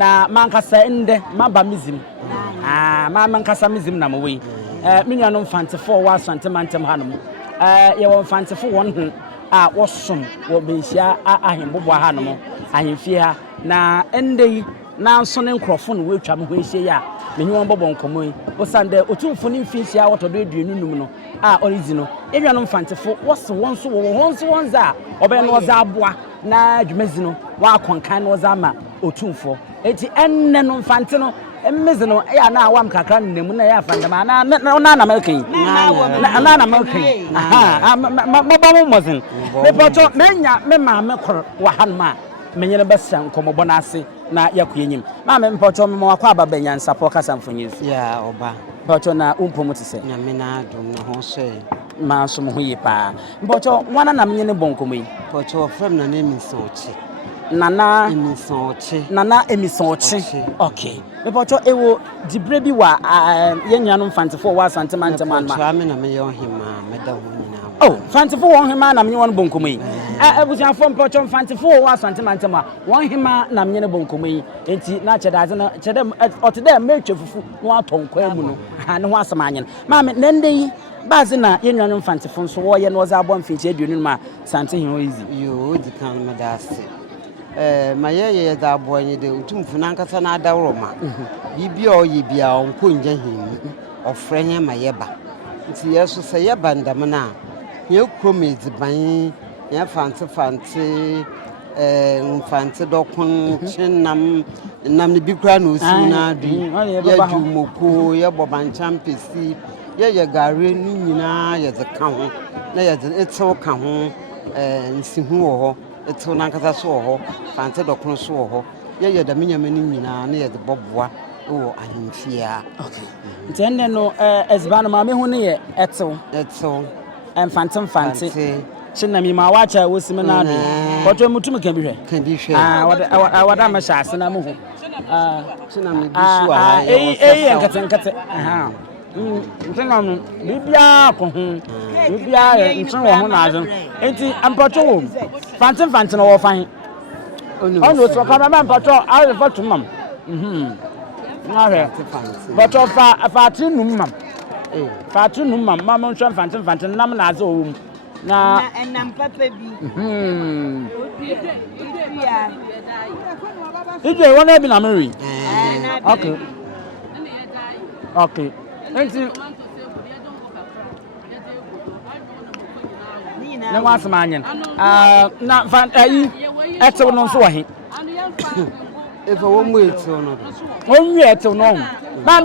na mankasa ende maba mizim mankasa mizim na mwe me nuanom Fante'S wa Asanteman hanom ye won Fante'S won ho a wosom wo benhia ahembobo hanom ahemfie ha na ende na nso ne nkrofo no wetwa me ho ehie ya me nyi won bobo nkomo yi osande otumfo ne mfinhia wotodo aduanu num no a orizi no enuanom Fante'S wose won so won za obe no za aboa na dwumezi no wa akonkan no za ma otumfo eti enne no Fante no emmezi no ya na awam kakra nemu na ya fandama na America yi na America yi maba mo mozin me poto menya me ma me kor wa hanma menye ne besa nkomobo na ase na yakuyenyim ma me poto me wakwa aba banyansa po kasa mfonyezi ya oba poto na umpomu tise na me na adum na ho so ma so mo yi pa poto wana na menye ne bonkomo yi poto frem na na mi sochi Nana Emisonchi. Okay. Me poto ewo dibre bi wa yennuanom Fante'S wa Asanteman ma. So me na me yo hima me da ho nyina. Oh, Fante'S won hima na me won bonkomo yi. Ebusiafo poto Fante'S wa Asanteman ma. Won hima na me ne bonkomo yi. Enti na chedade na chede otede metwe fufu no atonkwa mu no. Ha ne ho asamanyen. Ma me nende yi bazi na yennuanom Fante'S so wo ye no za abo mfinche aduonu ma sante hin o easy. Yo di kan me da ase. Maye da boy de utumfu nankasa na adawroma bibia oye bia onko nja hin ofrenye mayeba nti yeso se yeba ndam na ye kromezi ban ye Fante dokun chinam nam ne bikra no si na du ye jumoko ye boban champesi ye gare ni nyina ye ze ka ho na ye ze eto ka ho nsihu wo ho eto nankasa so ho Fante dokun so ho ye da menyamani nyina na ye de boboa wo ahemfia. Okay. Ntende no esbano ma me hu ne ye eto Fante chinami ma wacha wosime na adu poto mutum kan bi hwe wada ma shase na mu ho chinami bi so nkate chinam bibia ko ho bibia ntun wo ho na azu enti ampoto wo Fante no wo fan ono so ka ma ampoto awe foto mam na he poto fa tinum mam fa tinum mam ma mo ntwan Fante nam na azu wo na enam papa bi ije wona bi na meri okay enti na wasamanyen na Fante eto no so wahi efa wo mu eto no onwi eto no ma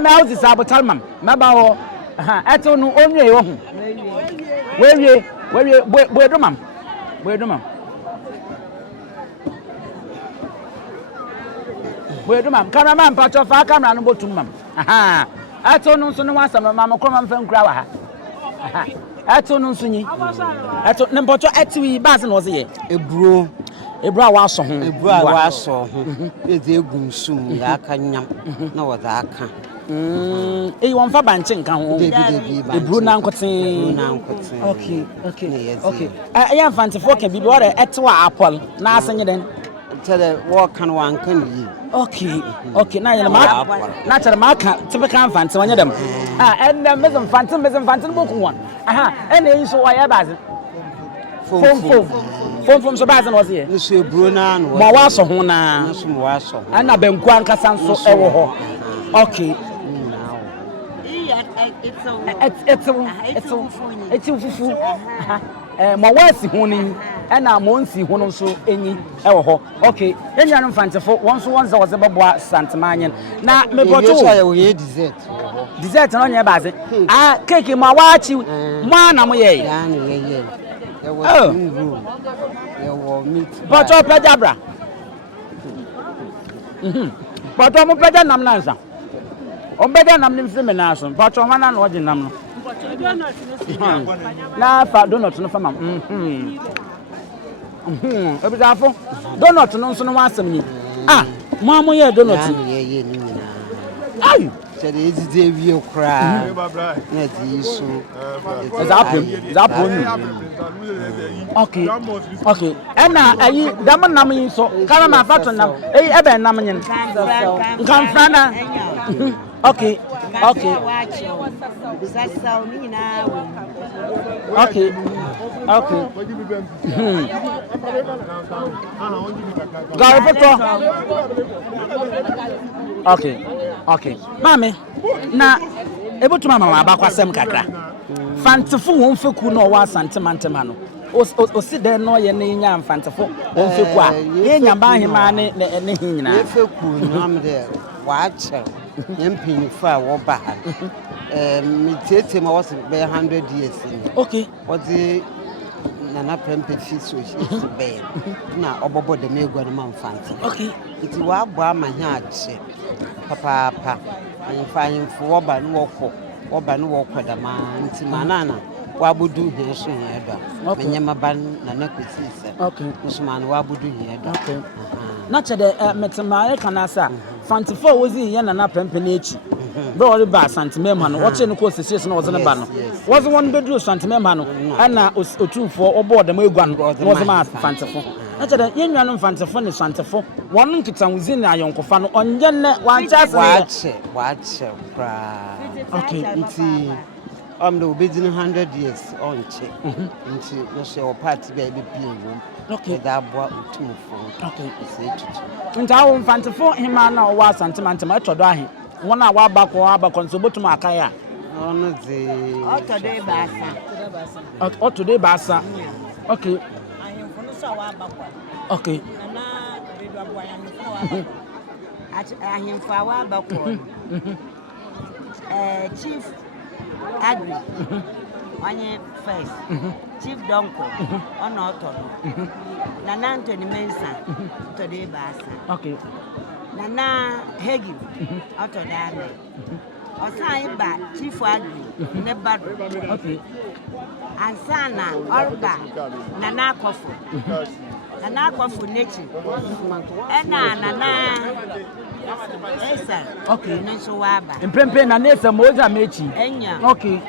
me auzi sabotal mam maba ho eto no onwi wo ho wewe boedo mam cameraman patcho fa camera no botum mam ato no nso ne wasam mam kroma mfa nkura wa ha ato no nso nyi ato ne patcho ati wi bas no ze ye eburo wa so ho eze egunsum ya aka nyam na wo za aka won fa banche nka ho eburu na nkoten okay ya Fante'S kan bibi ore etwa apple na asenye den tele wo kan wan kan yi okay na ma na tare ma kan tibe kan Fante'S wanya dem and mezem Fante boku won and yin so wa ya bazi fom so bazi no ze so eburu na no ma wa so ho na so mo wa so ana benku ankasa nso ewo ho okay it's fufu ma wasi honi na mo nsi ho no so enyi ewo ho okay enyanum Fante'S won so won za woze beboa Asanteman na me boto wo ye dessert no nya baze cake ma waachi mo na mo ye ya no ye wo meat boto peja bra boto mo peja nam na nsa ombeda nam nim fi me na so boto wana na oje nam no na fa donut no fa mam ebizafo donut no nso no wasem ni mo amoye donut ye ni nyina ai Said it's the view cry. Net is okay. Okay. And I Daman Nami so Kalama Fatanam, Eben Namayan. Confrana. Okay. Okay. Okay. Okay. Okay. Okay. Mami, na able to mama abakwasem kakra. Fantefo won feku no wa Asanteman no. O si de no ye ne nya fantefo won feku a. Ye nya ba hima ne hinyina. Ye feku no am de wa che. Yempini fa wo ba. Me tete ma was be 100 years. Okay. What the Nana Prempe so she be. Na obobo de megwa no man fante. Okay. Iti wa gba ma nya ache. Papa fine for oba no woko da ma nti manana wa budu he so he da menyama ban na nakwisi se okay usman wa budu he da okay na chede metema kana sa Fantefo wozi ye na pempe na echi be ori ba Asanteman no wo che no ko sese no wo ne ba no wo ze won bedru Asanteman no ana otumfo obo da ma egua no wo ze ma Fantefo na chede ye nwa no Fantefo ne Santefo won nkita wuzi na ayonkofa no onye ne wa chase wa che pra okay nti the obedient 100 years on check nti no se o party baby pin okay da boa otumfo okay say tutu nta wo Fantefo hima na wo Asanteman tema etodo ahe wona wa abakọ nso botum aka ya ono ze today basa okay ahemfo no so wa abakọ okay na redu aboya no so wa abakọ ahemfo wa abakọ chief agri onye first chief donko ono otodo na Anthony Mensa today basa okay Nana Hegi otodo ame osan ba chief agri ne badu okay ansana orba Nana Akofo nechi nana Esa okay nso waba empempe na Esa moja mechi enya okay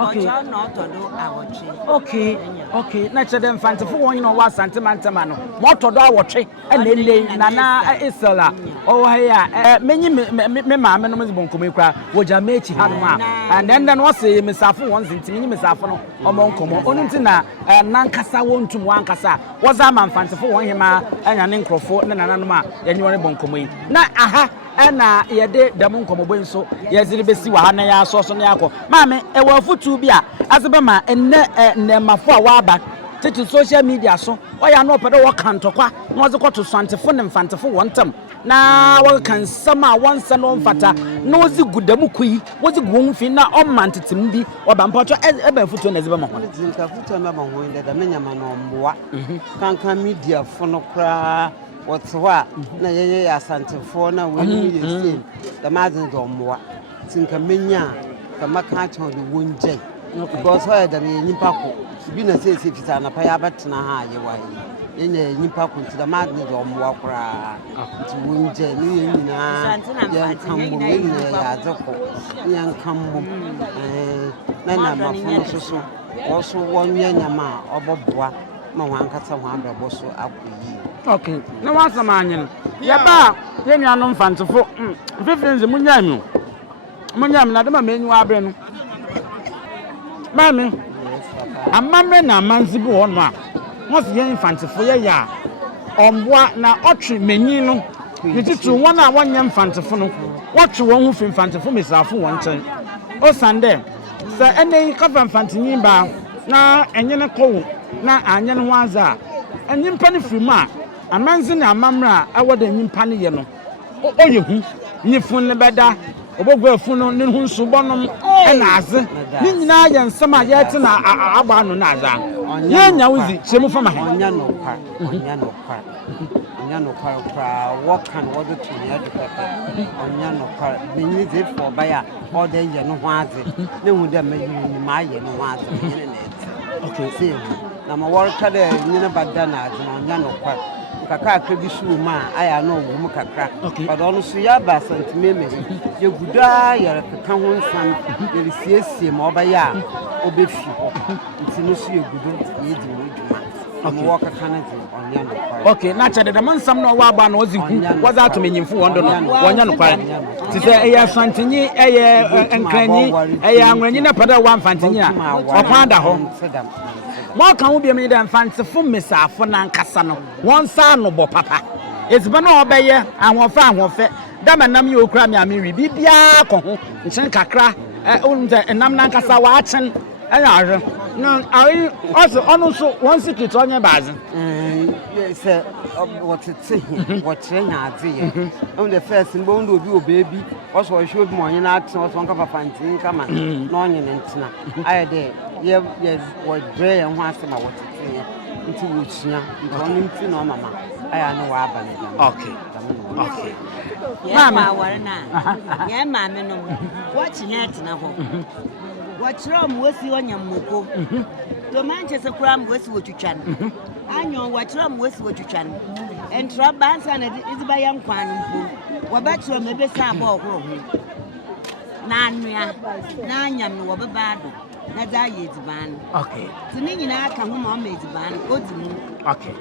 okay ojo no otodo awotwe okay okay na chede Fantefo won no wa Asanteman no mo otodo awotwe enele nana Esela o ha ya menyi me maame no mezi bonkomo ekra woja mechi hanoma and then no say mesafo won ntimi nyi mesafo no o mo nkomo onu nti na nankasa wontum wankasa woza ma Fantefo won hima anya ne nkrofo ne nananom a yanyi won bonkomo yi na aha na yede dam nkomobo nso yezire besi wa ha na ya asoso na yakọ maame ewo afutu bi a azebe ma enne mafo a waba tete social media so oya na opede wo kantokwa na oze kwoto Santefo ne Fantefo wontam na wo kan sama wonsa no mfata na ozi gudamu kuyi wozi guwon fi na ommantetem bi oba mpato eba afutu na ezebe ma ho zinka futu na ma ho inde da menyama no mboa kankan media fo no kra what's what na ye Asantefo na we ye same the mazin do mwa tinka menya ka maka cha do wonje because why da me nyimpa ko bi na say fita na pa ya betena ha ye wa ye nya nyimpa ko ti da mazin do mwa kra ti wonje ni ye nyina ya kambo ye nya ya zako ya kambo na mafo so so wonye nyama oboboa ma wankata ho abebo so akoyi okay na wasama anyen ya ba ye nuanom Fantefo fifenze munyam na de ma menyu abre no mami amamre na amanzi bi ho no a mo se ye Fantefo ye ya omboa na otwe menyi no yititu wona wonyam Fantefo no wotwe won hu fin Fantefo mesafo won chen o sande sa ene ka Fantenyi ba na enye ne kowo na anya ne ho aza enyimpa ne firima amanzi na amamra awoda enyimpa ne ye no oye hu nyifun ne beda obogwa funu ne hu nsubonom na aze ni nyina ye nsem a ye te na agba no na aza ye nya wuzi chemu fama he onya no kwa what can what to ya de papa onya no kwa menyi ze for baya all day ye no ho aze ne hu de mayi ni ma ye no ho aze ne ne okay see na ma worka de nyina badda na aze onya no kwa kakra bi so ma aya no wo mu kakra but ono so ya ba Asanteman ye guda ya keka ho nsam ye siesie ma obaya obefi ho nti no so ye gudo ye di wo djuma mo waka kanadi onya no kwa okay na chede de mansam no wa aba na oziku waza atomenyimfu wondo no wonya no kwa ti se eya Asantenyi eye enkranyi eye anwanyi na pada wa Fante'S a okwanda ho mo kan wo bi me de Fantefo mesafo na nkasa no won sa no bo papa eziba na obeye ahofe dama nam ye okura me amiri bibia ko ho nchen kakra onze enam na nkasa wa achen anya no I also ono so one secret onye bazi say what it say what nya ade on the first mbo ndo obi obebi also show bi mo onye na achen also nka Fante'S kama na onye ne ntina aye de ye wo bre ye ho asema what it say nti wo chia nti nti no mama aya no wa aba ne okay mama warna ye mama no watch net na ho watchrom wesi onyamoko to Manchester kram wesi wotwitwa no anyo watchrom wesi wotwitwa no entra bansa na iziba yankwan mpo wabachro mebesa aba ohoro ho na anua na anyam no wobeba do na za ye diban okay tini nyina aka ho ma o me diban odimu okay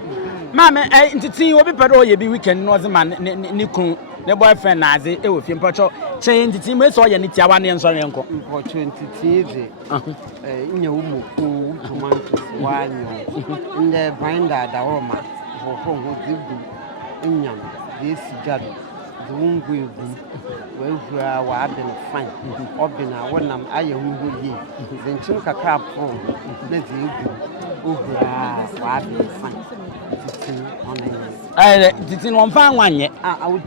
mama ntiti obi pado ye bi weekend no ze man ni kun ne boyfriend na aze e wo fie mpacho che ntiti me so ye ni tiawa ne nso renko mpacho ntiti ze nya wo moko tomato wanyo nde binder da roma ho dibu nya desi jado dungu egu wehura wa abin fine obina wonam aye hu yi zinchin kakra pro na ze egu ohura wa abin fine titin onanya titin won fa anwanye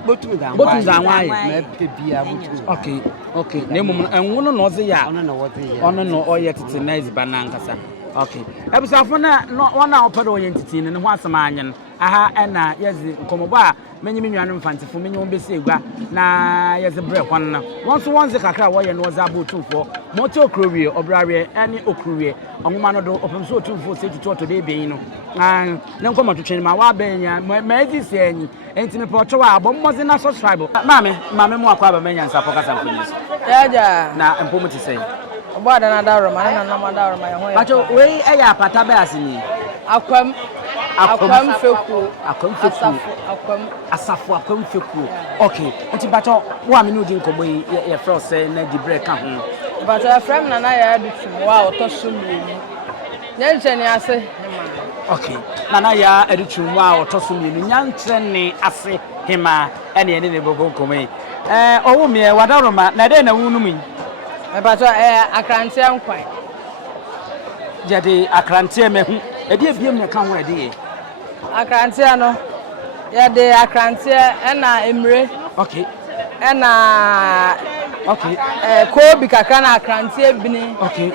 botu da anwaye na bia botu okay na mum enwono no ze ya ono no oye titin na iziba na nkasa okay ebusafo na wona opedo oye titin ne ho asema anyen aha na yezi nkomobo a menyimi nnuanu Fantefo menyom besi egwa na yezi bre kwan na wonze kakra wo ye no za abotufo moto okrowie obrawe ene okrowie onwoma no do opemso otufo se tutu de beyin no na nkomo twetwen ma wa benya ma edi se anyi entime pocho wa abommozi na subscribe mame mu akwa ba menya nsapo kasa mfundisi yaja na empomu ti sei oboda na dawro ma na ma dawro ma ye ho bacho we eya apata ba asini akwam feku asafu akwam feku okay nti bacho wo amini odi nkomo ye fro se na di break ka ho bacho frame na ya adutum wa otosumini nyancheni ase okay na ya adutum wa otosumini nyancheni ase hima ene ne bobo nkomo owo me wadaroma na de na wunu mi bacho akrantia nkwan jade akrantia mehu edi ebiem na ka ho edi akrantia no ya de akrantia na emre okay okay ko bi kakra na akrantia bini okay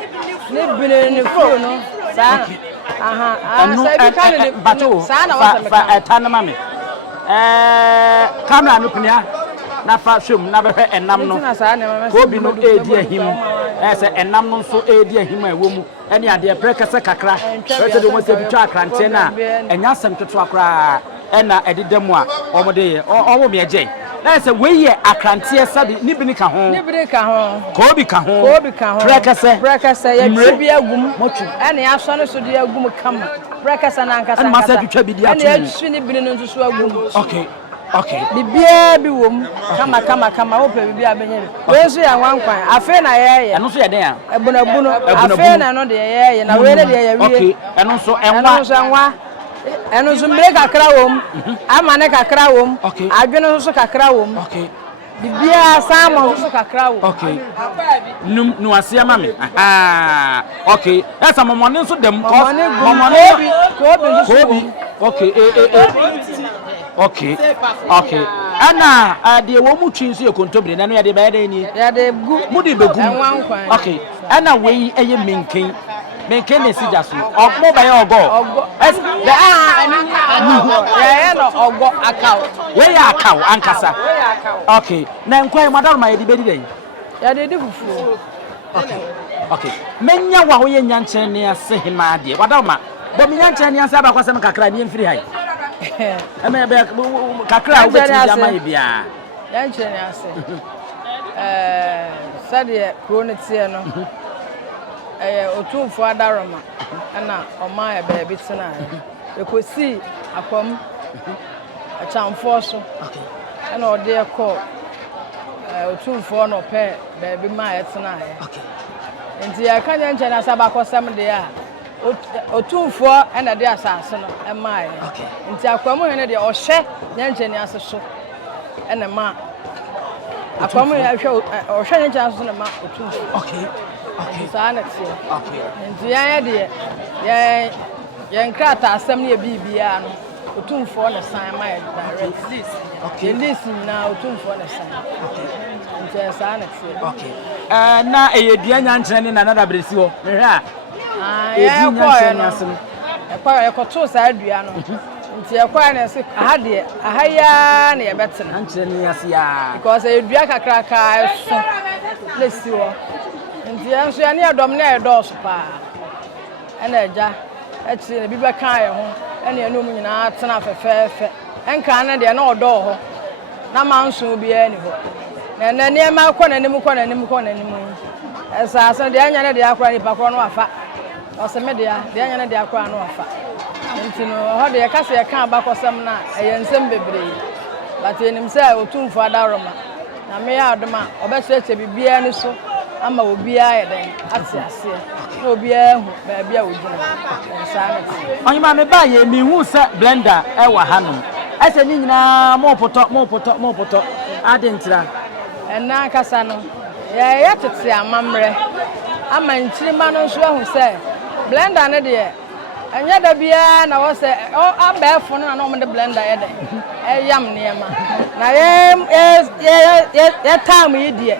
ne bini ne furo no sa sa bi ka ne bato sa na wa etanama me kamera no kunia na fa hwem na behe enam no ko bi no edi ahim se enam no so edi ahim a ewo mu ene ade prekese kakra weche do mo se bitwa akrante na enya asem toto akra ena ededam a omode ye omo me eje na se we ye akrante sabi ni bi ni ka ho ko bi ka ho prekese ye tbi agum ene ya so ne so de agum kama prekese na nkasa ene ma se bitwa bi di atu ene ya twi ni bi no nso so agum okay bibia bi wom kama wo pe bibia benye we so ya wankwan afi na ye eno so ye den a ebunabuno afi na no de ye na we de ye wie okay eno so eno so mbre kakra wom ama ne kakra wom adwene so kakra wom okay bibia samo so kakra wom okay nu asia mame okay esa momone so dem momone ko bi okay okay ana de wo mu twin so ye kontobre na no ya de ba ya ni ya de gu mudi begum okay ana we eye menken ne sija so ogbo ba ya ogo ya no ogo akaw we ya akaw ankasa okay na nkwan madam ma ye di bedi den ya de fufu okay menya wa ho ye nyanchen ne ase hima de wadam ma bo me nyanchen ne ase aba kwasem kakra ne mfiri hai Eme be kakra wo beti dia mai bia. Yan chene ase. Sade kronite no. Otumfo adaroma na oma ya ba bi tena. Ekosi akwam achamfo so. Okay. Na ode ekọ otumfo no pe ba bi ma ya tena ya. Okay. Nti ya kanya nche na saba kosam de a otumfo na de asase no ema ya. Okay. Nti akwam hene de ohye nche ni ase so na ma akwam ya hwe ohye nche ase so na ma otumfo. Okay. Okay. Sanity. Okay. Nti ya de ya nkrata asem ne bibia no otumfo na san ma ya direct list. Okay. List na otumfo na san. Okay. Nti sanity. Okay. Na eyedua nyankyene ne nanada bresi ho. Mehwe a. Ya kwa no asem. Ya kwa to sa adua no. Nti ya kwa na se aha de ahaya na ya betena. Nyankyene ne ase ya. Because edua kakraka eso lesi ho. Nti anso ya ne adom na edos pa. Ena eja echi na bibe kan ye ho. Ena enu mu nyina tena fefefe. Enka na de na odo ho. Na manso bia ni ho. Na ne ma kọ na nim kọ na nim. Esa asan de anya na de akora ni pakọ no afa. Ose me de anya na de akora no afa. Nti no ho de ka se ya kan abakosam na eyensem bebre. But enim say otumfo adaroma. Na me ya adoma obeseche bibia ni so ama obia ye den ate ase. Na obia hu ba bia ogina. Sanity. Onyima me ba ye mi hu se blender e wa hanom. Ese ni nyina mo poto adentira. Ena kasa no ya tete amamre ama nchirima no nso ahu se blender ne de anya da bia na wo se abefo no na no mo de blender ye de eyam niema na ye time yi de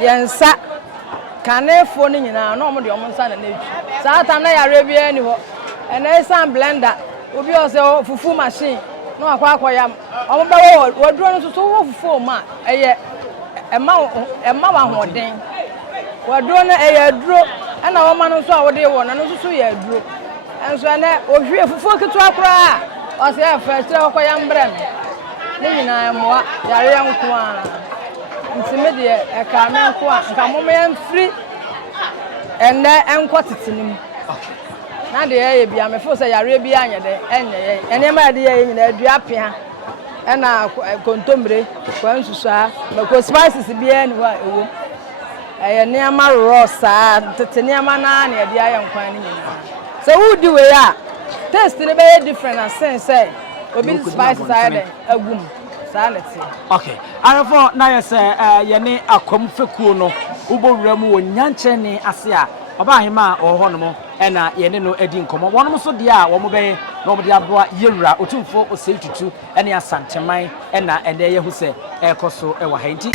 ye nsa kanefo no nyina no mo de omo nsa na na etu saa ta na yare bia ni ho ena isan blender obi o se fufu machine no akwa yam omo be wo duro no so wo fufu ma eye emma wa hoden wo duro no eye duro na wo ma no so a wo de wo na no so ye duro enso na ohwie fufu kitu akura o se e fa kire wo yam bre ne nyina moa yare yanko a ntime de e ka me nko a nka mo me mfiri enne enko titinim na de ye bia me fo se yare bia anya de enye ene ma de ye nyina adua pia ena kontombre kwa nsusa mako spices bia ni wa ewo eye ne ama rosa tete ne ama na na de aye nkwan ni nyina so wudi we a taste ne be different and sense obi spices aye de agum sanity. Okay. Arafo na ye se ye ne akom fekuo no ubowura mu wo nyankyene ase a oba hema ho no mo ena ye ne no edi nkomo wonom so de a wo mo be no mo de aboa yewura otumfo osei tutu ene Asanteman ena ene ye hu se ekoso e wa ha nti